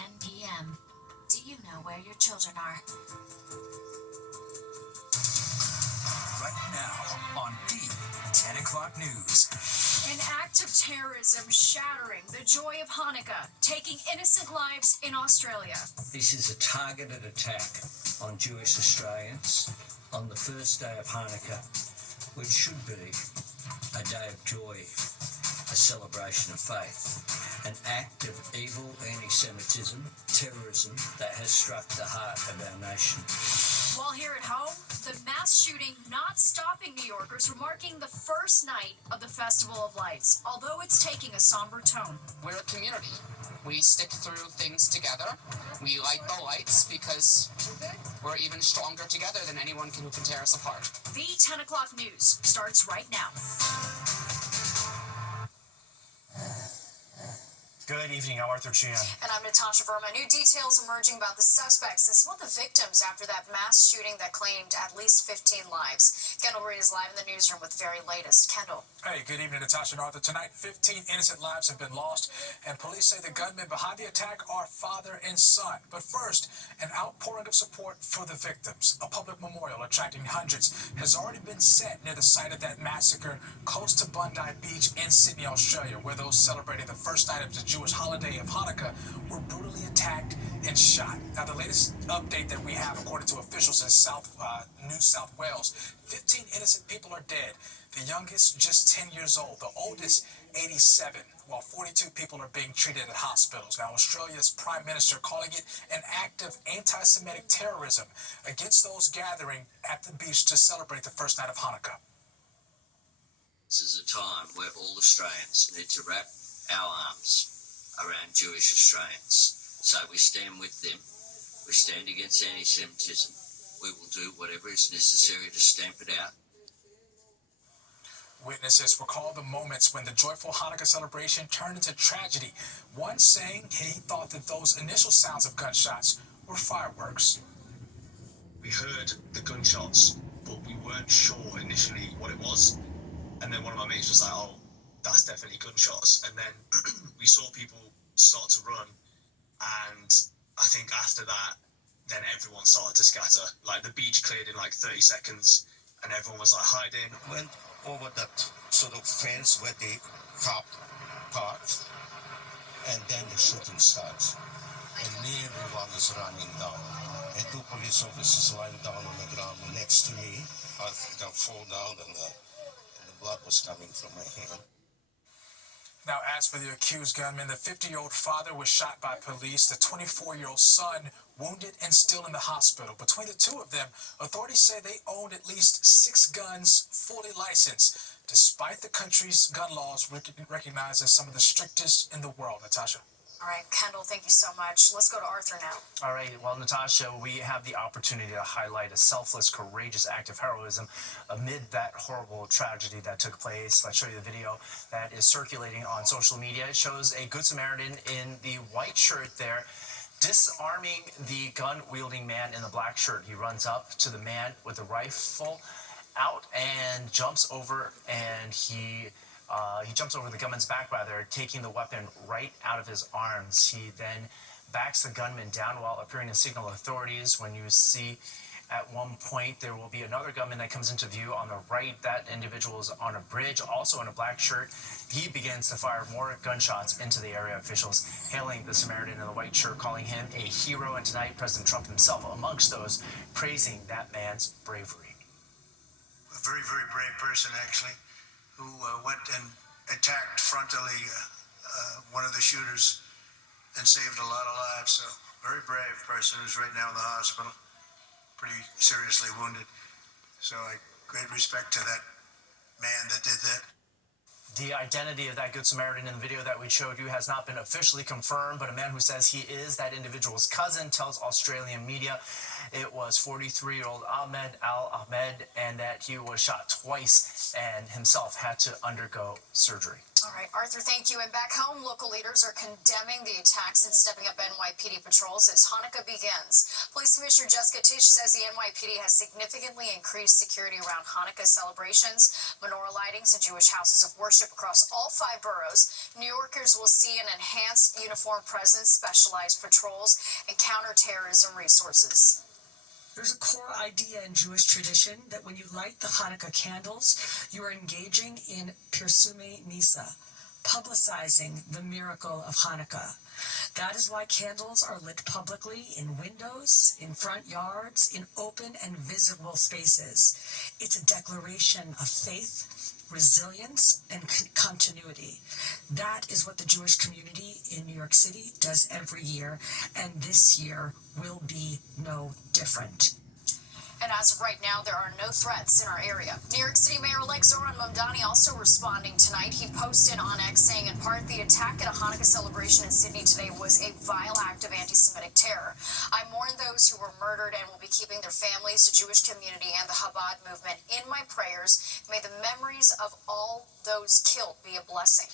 10 p.m. Do you know where your children are? Right now on the 10 o'clock news. An act of terrorism shattering the joy of Hanukkah, taking innocent lives in Australia. This is a targeted attack on Jewish Australians on the first day of Hanukkah, which should be a day of joy, a celebration of faith, an act of evil anti-Semitism, terrorism that has struck the heart of our nation. While here at home, the mass shooting not stopping New Yorkers from marking the first night of the Festival of Lights, although it's taking a somber tone. We're a community. We stick through things together. We light the lights because we're even stronger together than anyone who can tear us apart. The 10 o'clock news starts right now. Good evening, I'm Arthur Chan. And I'm Natasha Verma. New details emerging about the suspects and some of the victims after that mass shooting that claimed at least 15 lives. Kendall Reed is live in the newsroom with the very latest. Kendall. Hey, good evening, Natasha and Arthur. Tonight, 15 innocent lives have been lost, and police say the gunmen behind the attack are father and son. But first, an outpouring of support for the victims. A public memorial attracting hundreds has already been set near the site of that massacre close to Bondi Beach in Sydney, Australia, where those celebrating the first night of the Jewish holiday of Hanukkah were brutally attacked and shot. Now, the latest update that we have, according to officials in New South Wales, 15 innocent people are dead. The youngest just 10 years old, the oldest 87, while 42 people are being treated at hospitals. Now, Australia's Prime Minister calling it an act of anti-Semitic terrorism against those gathering at the beach to celebrate the first night of Hanukkah. This is a time where all Australians need to wrap our arms around Jewish Australians. So we stand with them. We stand against anti-Semitism. We will do whatever is necessary to stamp it out. Witnesses recall the moments when the joyful Hanukkah celebration turned into tragedy. One saying he thought that those initial sounds of gunshots were fireworks. We heard the gunshots, but we weren't sure initially what it was. And then one of my mates was like, oh, that's definitely gunshots. And then we saw people start to run. And I think after that, then everyone started to scatter. Like the beach cleared in like 30 seconds and everyone was like hiding. Went over that sort of fence where the cop parked, and then the shooting starts. And everyone is running down. And two police officers lying down on the ground next to me. I think I fall down and the blood was coming from my hand. Now, as for the accused gunman, the 50-year-old father was shot by police. The 24-year-old son wounded and still in the hospital. Between the two of them, authorities say they owned at least 6 guns fully licensed, despite the country's gun laws recognized as some of the strictest in the world. Natasha. All right, Kendall, thank you so much. Let's go to Arthur now. All right, well, Natasha, we have the opportunity to highlight a selfless, courageous act of heroism amid that horrible tragedy that took place. Let's show you the video that is circulating on social media. It shows a Good Samaritan in the white shirt there disarming the gun-wielding man in the black shirt. He runs up to the man with the rifle out and jumps over, and he jumps over the gunman's back, rather, taking the weapon right out of his arms. He then backs the gunman down while appearing to signal authorities. When you see at one point there will be another gunman that comes into view on the right. That individual is on a bridge, also in a black shirt. He begins to fire more gunshots into the area. Officials hailing the Samaritan in the white shirt, calling him a hero, and tonight President Trump himself amongst those praising that man's bravery. A very, very brave person, actually, who went and attacked frontally one of the shooters and saved a lot of lives. So, very brave person who's right now in the hospital, pretty seriously wounded. So, great respect to that man that did that. The identity of that Good Samaritan in the video that we showed you has not been officially confirmed, but a man who says he is that individual's cousin tells Australian media it was 43-year-old Ahmed Al-Ahmed and that he was shot twice and himself had to undergo surgery. All right, Arthur, thank you. And back home, local leaders are condemning the attacks and stepping up NYPD patrols as Hanukkah begins. Police Commissioner Jessica Tisch says the NYPD has significantly increased security around Hanukkah celebrations, menorah lightings, and Jewish houses of worship across all 5 boroughs. New Yorkers will see an enhanced uniformed presence, specialized patrols, and counterterrorism resources. There's a core idea in Jewish tradition that when you light the Hanukkah candles, you are engaging in Pirsume Nisa, publicizing the miracle of Hanukkah. That is why candles are lit publicly in windows, in front yards, in open and visible spaces. It's a declaration of faith, resilience, and continuity. That is what the Jewish community in New York City does every year, and this year will be no different. And as of right now, there are no threats in our area. New York City Mayor-elect Zohran Mamdani also responding tonight. He posted on X saying, in part, the attack at a Hanukkah celebration in Sydney today was a vile act of anti-Semitic terror. I mourn those who were murdered and will be keeping their families, the Jewish community, and the Chabad movement in my prayers. May the memories of all those killed be a blessing.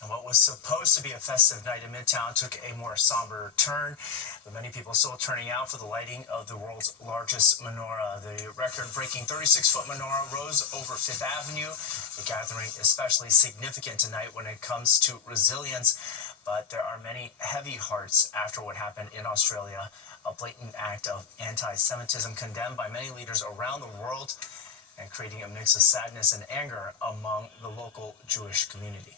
And what was supposed to be a festive night in Midtown took a more somber turn, with many people still turning out for the lighting of the world's largest menorah. The record-breaking 36-foot menorah rose over Fifth Avenue, the gathering especially significant tonight when it comes to resilience. But there are many heavy hearts after what happened in Australia, a blatant act of anti-Semitism condemned by many leaders around the world and creating a mix of sadness and anger among the local Jewish community.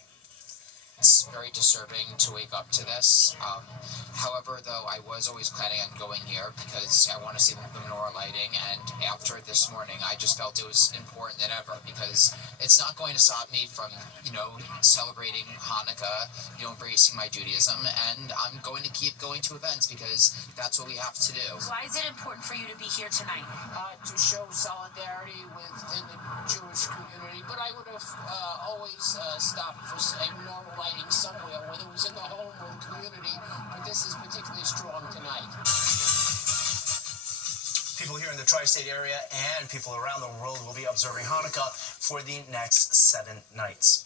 It's very disturbing to wake up to this. However, though, I was always planning on going here because I want to see the menorah lighting, and after this morning, I just felt it was important than ever because it's not going to stop me from, celebrating Hanukkah, embracing my Judaism, and I'm going to keep going to events because that's what we have to do. Why is it important for you to be here tonight? To show solidarity within the Jewish community, but I would have always stopped for a menorah lighting somewhere, whether it was in the home or the community, but this is particularly strong tonight. People here in the tri-state area and people around the world will be observing Hanukkah for the next 7 nights.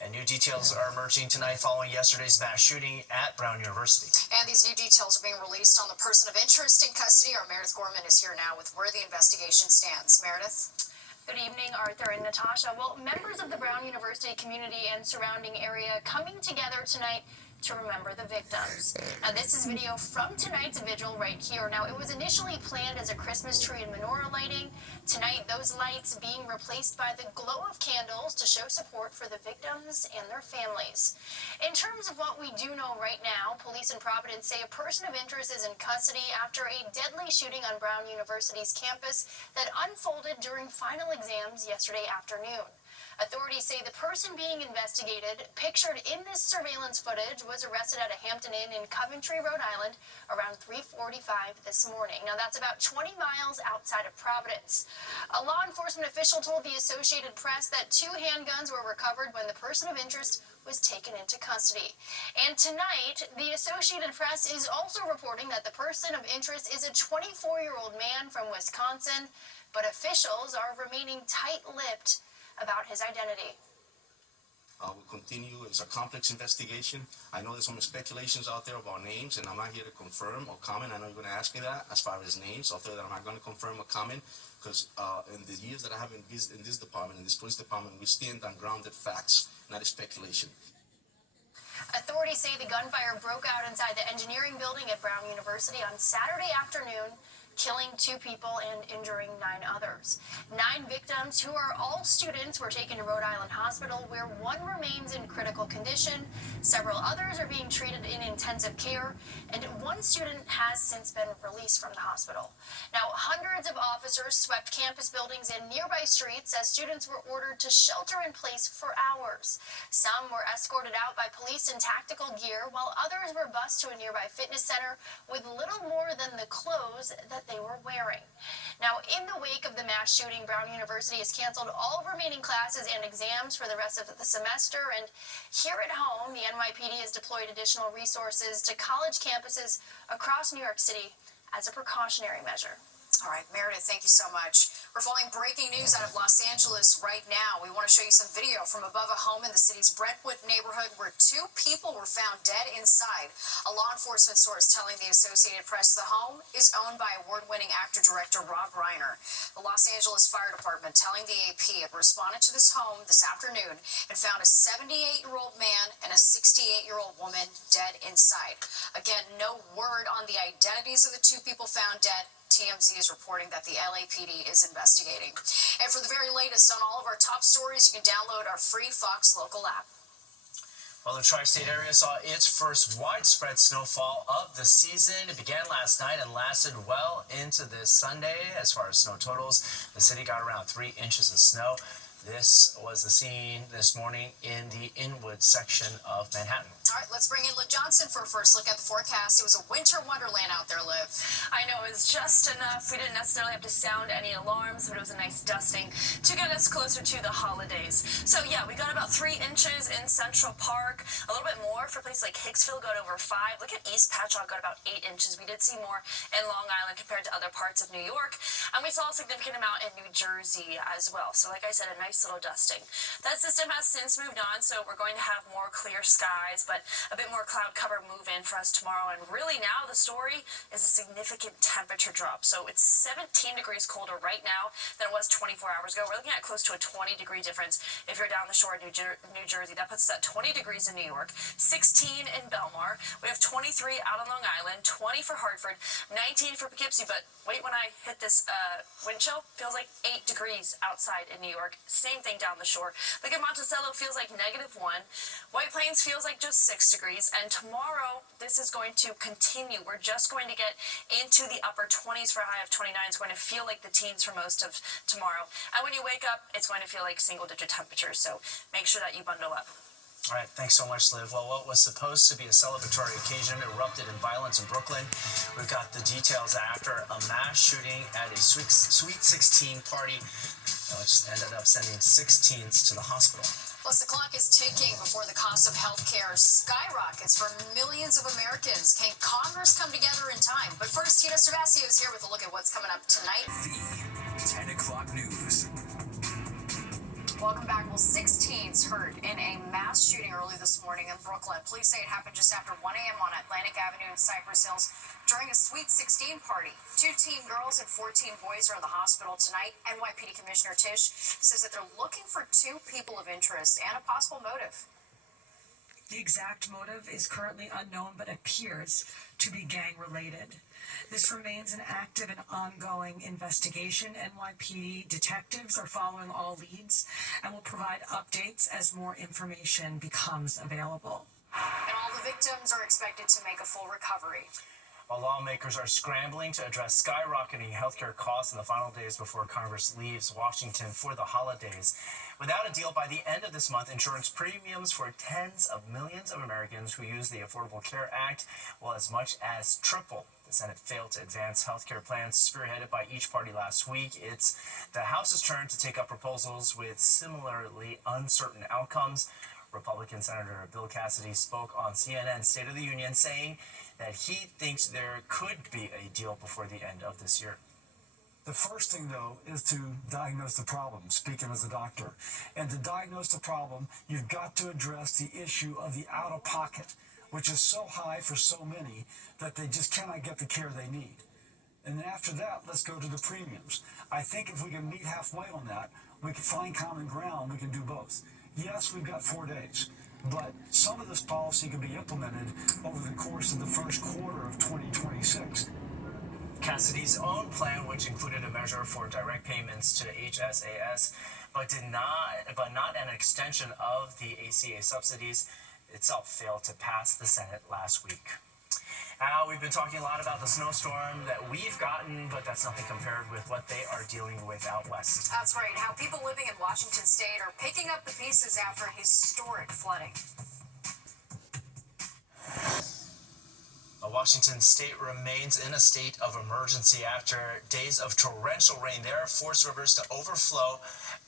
And new details are emerging tonight following yesterday's mass shooting at Brown University. And these new details are being released on the person of interest in custody. Our Meredith Gorman is here now with where the investigation stands. Meredith? Good evening, Arthur and Natasha. Well, members of the Brown University community and surrounding area coming together tonight to remember the victims. Now, this is video from tonight's vigil right here. Now, it was initially planned as a Christmas tree and menorah lighting. Tonight, those lights being replaced by the glow of candles to show support for the victims and their families. In terms of what we do know right now, police in Providence say a person of interest is in custody after a deadly shooting on Brown University's campus that unfolded during final exams yesterday afternoon. Authorities say the person being investigated, pictured in this surveillance footage, was arrested at a Hampton Inn in Coventry, Rhode Island, around 3:45 this morning. Now, that's about 20 miles outside of Providence. A law enforcement official told the Associated Press that 2 handguns were recovered when the person of interest was taken into custody. And tonight, the Associated Press is also reporting that the person of interest is a 24-year-old man from Wisconsin, but officials are remaining tight-lipped about his identity. We'll continue. It's a complex investigation. I know there's some speculations out there about names, and I'm not here to confirm or comment. I know you're going to ask me that as far as names. I'll tell you that I'm not going to confirm or comment because in the years that I have in this department, in this police department, we stand on grounded facts, not speculation. Authorities say the gunfire broke out inside the engineering building at Brown University on Saturday afternoon, killing 2 people and injuring 9 others. 9 victims, who are all students, were taken to Rhode Island Hospital, where 1 remains in critical condition. Several others are being treated in intensive care, and 1 student has since been released from the hospital. Now, hundreds of officers swept campus buildings and nearby streets as students were ordered to shelter in place for hours. Some were escorted out by police in tactical gear, while others were bused to a nearby fitness center with little more than the clothes that they were wearing. Now, in the wake of the mass shooting, Brown University has canceled all remaining classes and exams for the rest of the semester, and here at home, the NYPD has deployed additional resources to college campuses across New York City as a precautionary measure. All right, Meredith, thank you so much. We're following breaking news out of Los Angeles right now. We want to show you some video from above a home in the city's Brentwood neighborhood where 2 people were found dead inside. A law enforcement source telling the Associated Press the home is owned by award-winning actor-director Rob Reiner. The Los Angeles Fire Department telling the AP it responded to this home this afternoon and found a 78-year-old man and a 68-year-old woman dead inside. Again, no word on the identities of the 2 people found dead. TMZ is reporting that the LAPD is investigating. And for the very latest on all of our top stories, you can download our free Fox Local app. Well, the tri-state area saw its first widespread snowfall of the season. It began last night and lasted well into this Sunday. As far as snow totals, the city got around 3 inches of snow. This was the scene this morning in the Inwood section of Manhattan. All right, let's bring in Liv Johnson for a first look at the forecast. It was a winter wonderland out there, Liv. I know, it was just enough. We didn't necessarily have to sound any alarms, but it was a nice dusting to get us closer to the holidays. So yeah, we got about 3 inches in Central Park, a little bit more for places like Hicksville, got over 5. Look at East Patchogue, got about 8 inches. We did see more in Long Island compared to other parts of New York, and we saw a significant amount in New Jersey as well. So like I said, a nice little dusting. That system has since moved on, so we're going to have more clear skies, but a bit more cloud cover move in for us tomorrow. And really now the story is a significant temperature drop. So it's 17 degrees colder right now than it was 24 hours ago. We're looking at close to a 20-degree difference if you're down the shore of New Jersey. That puts us at 20 degrees in New York, 16 in Belmar. We have 23 out on Long Island, 20 for Hartford, 19 for Poughkeepsie. But wait, when I hit this wind chill, feels like 8 degrees outside in New York. Same thing down the shore. Look at Monticello, feels like -1. White Plains feels like just 6 degrees. And tomorrow, this is going to continue. We're just going to get into the upper 20s for a high of 29. It's going to feel like the teens for most of tomorrow. And when you wake up, it's going to feel like single-digit temperatures. So make sure that you bundle up. All right, thanks so much, Liv. Well, what was supposed to be a celebratory occasion erupted in violence in Brooklyn. We've got the details after a mass shooting at a Sweet 16 party, which ended up sending 6 teens to the hospital. Plus, the clock is ticking before the cost of health care skyrockets for millions of Americans. Can Congress come together in time? But first, Tina Cervasio is here with a look at what's coming up tonight. The 10 o'clock news. Welcome back. Well, 6 teens hurt in a mass shooting early this morning in Brooklyn. Police say it happened just after 1 a.m. on Atlantic Avenue in Cypress Hills during a Sweet 16 party. 2 teen girls and 14 boys are in the hospital tonight. NYPD Commissioner Tisch says that they're looking for 2 people of interest and a possible motive. The exact motive is currently unknown, but appears to be gang-related. This remains an active and ongoing investigation. NYPD detectives are following all leads and will provide updates as more information becomes available. And all the victims are expected to make a full recovery. While lawmakers are scrambling to address skyrocketing healthcare costs in the final days before Congress leaves Washington for the holidays. Without a deal by the end of this month, insurance premiums for tens of millions of Americans who use the Affordable Care Act will as much as triple. The Senate failed to advance healthcare plans spearheaded by each party last week. It's the House's turn to take up proposals with similarly uncertain outcomes. Republican Senator Bill Cassidy spoke on CNN's State of the Union, saying that he thinks there could be a deal before the end of this year. The first thing, though, is to diagnose the problem, speaking as a doctor. And to diagnose the problem, you've got to address the issue of the out-of-pocket, which is so high for so many that they just cannot get the care they need. And then after that, let's go to the premiums. I think if we can meet halfway on that, we can find common ground, we can do both. Yes, we've got 4 days, but some of this policy can be implemented over the course of the first quarter of 2026. Cassidy's own plan, which included a measure for direct payments to HSAS, but not an extension of the ACA subsidies, itself failed to pass the Senate last week. We've been talking a lot about the snowstorm that we've gotten, but that's nothing compared with what they are dealing with out west. That's right. How people living in Washington State are picking up the pieces after historic flooding. Washington State remains in a state of emergency after days of torrential rain there forced rivers to overflow.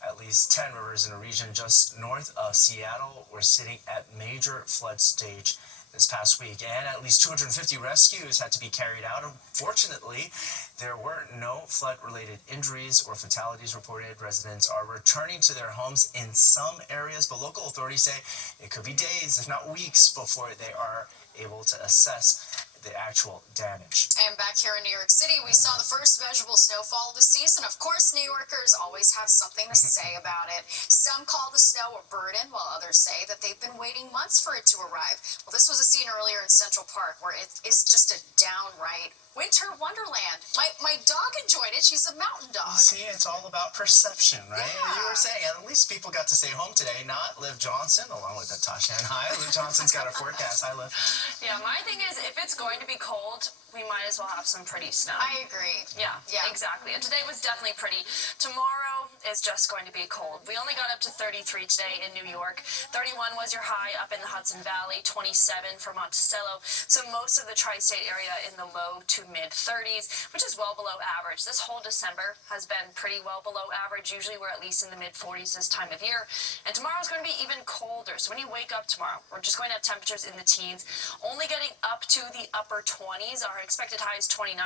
At least 10 rivers in a region just north of Seattle were sitting at major flood stage this past week, and at least 250 rescues had to be carried out. Unfortunately, there were no flood-related injuries or fatalities reported. Residents are returning to their homes in some areas, but local authorities say it could be days, if not weeks, before they are able to assess the actual damage. And back here in New York City, we saw the first measurable snowfall of the season. Of course, New Yorkers always have something to say about it. Some call the snow a burden, while others say that they've been waiting months for it to arrive. Well, this was a scene earlier in Central Park where it is just a downright winter wonderland. My dog enjoyed it. She's a mountain dog. See, it's all about perception, right? Yeah. You were saying, at least people got to stay home today, not Liv Johnson, along with Natasha and Hi. Liv Johnson's got a forecast. Hi, Liv. Yeah, my thing is, if it's going to be cold, we might as well have some pretty snow. I agree. Yeah, exactly. And today was definitely pretty. Tomorrow is just going to be cold. We only got up to 33 today in New York. 31 was your high up in the Hudson Valley, 27 for Monticello. So most of the tri-state area in the low to mid 30s, which is well below average. This whole December has been pretty well below average. Usually we're at least in the mid 40s this time of year. And tomorrow is going to be even colder. So when you wake up tomorrow, we're just going to have temperatures in the teens, only getting up to the upper 20s. Our expected high is 29,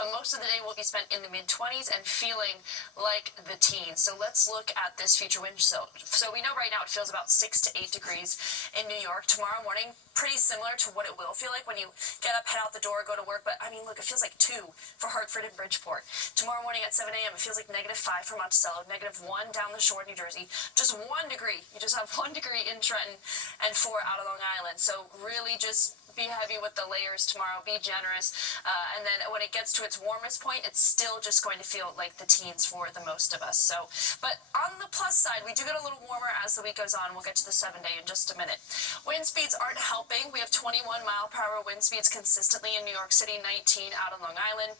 but most of the day will be spent in the mid 20s and feeling like the teens. So let's look at this future wind chill. So we know right now it feels about 6 to 8 degrees in New York. Tomorrow morning, pretty similar to what it will feel like when you get up, head out the door, go to work. But I mean, look, it feels like 2 for Hartford and Bridgeport. Tomorrow morning at 7 a.m., it feels like -5 for Monticello, -1 down the shore, New Jersey, just 1 degree. You just have 1 degree in Trenton and 4 out of Long Island. So really just be heavy with the layers tomorrow, be generous, and then when it gets to its warmest point, it's still just going to feel like the teens for the most of us. So, but on the plus side, we do get a little warmer as the week goes on. We'll get to the 7-day in just a minute. Wind speeds aren't helping. We have 21-mile-per-hour wind speeds consistently in New York City, 19 out on Long Island,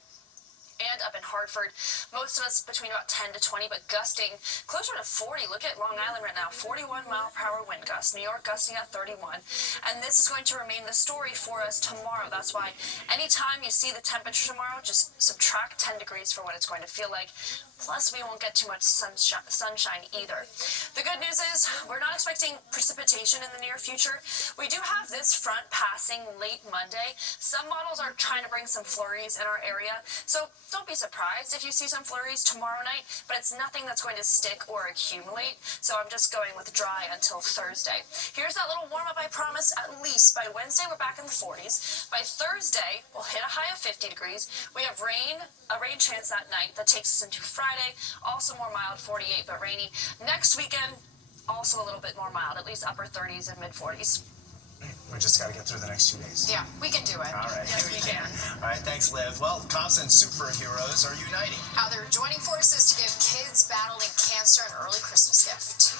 and up in Hartford. Most of us between about 10 to 20, but gusting closer to 40. Look at Long Island right now, 41-mile-per-hour wind gusts. New York gusting at 31. And this is going to remain the story for us tomorrow. That's why anytime you see the temperature tomorrow, just subtract 10 degrees for what it's going to feel like. Plus, we won't get too much sunshine either. The good news is we're not expecting precipitation in the near future. We do have this front passing late Monday. Some models are trying to bring some flurries in our area. So don't be surprised if you see some flurries tomorrow night, but it's nothing that's going to stick or accumulate. So I'm just going with dry until Thursday. Here's that little warm up I promised. At least by Wednesday, we're back in the 40s. By Thursday, we'll hit a high of 50 degrees. We have a rain chance that night that takes us into Friday, also more mild, 48 but rainy. Next weekend, also a little bit more mild, at least upper 30s and mid 40s. We just got to get through the next 2 days. Yeah, we can do it. All right. Yes, we can. All right, thanks, Liv. Well, cops and superheroes are uniting. How they're joining forces to give kids battling cancer an early Christmas gift.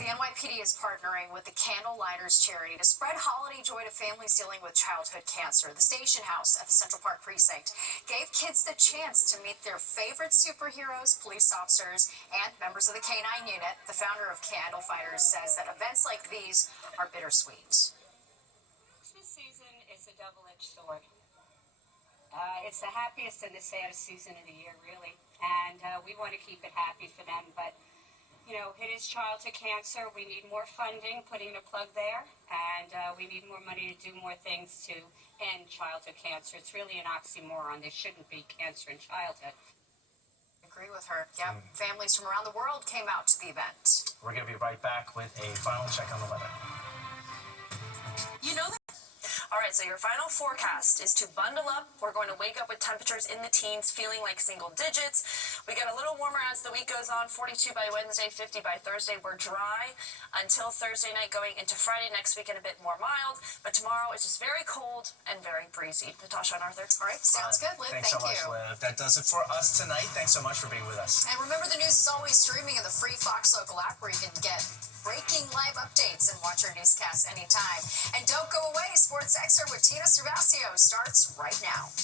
The NYPD is partnering with the Candle Lighters charity to spread holiday joy to families dealing with childhood cancer. The station house at the Central Park precinct gave kids the chance to meet their favorite superheroes, police officers, and members of the K-9 unit. The founder of Candle Fighters says that events like these are bittersweet. Christmas season is a double-edged sword. It's the happiest and the saddest season of the year, really, and we want to keep it happy for them, but you know, it is childhood cancer. We need more funding, putting a plug there, and we need more money to do more things to end childhood cancer. It's really an oxymoron. There shouldn't be cancer in childhood. Agree with her. Yeah, families from around the world came out to the event. We're going to be right back with a final check on the weather. You know that. All right, so your final forecast is to bundle up. We're going to wake up with temperatures in the teens, feeling like single digits. We get a little warmer as the week goes on, 42 by Wednesday, 50 by Thursday. We're dry until Thursday night, going into Friday next week, and a bit more mild. But tomorrow is just very cold and very breezy. Natasha and Arthur. All right, sounds good, Liv. Thanks so much, Liv. That does it for us tonight. Thanks so much for being with us. And remember, the news is always streaming in the free Fox Local app, where you can get breaking live updates and watch our newscasts anytime. And don't go away. Sports Extra with Tina Cervasio starts right now.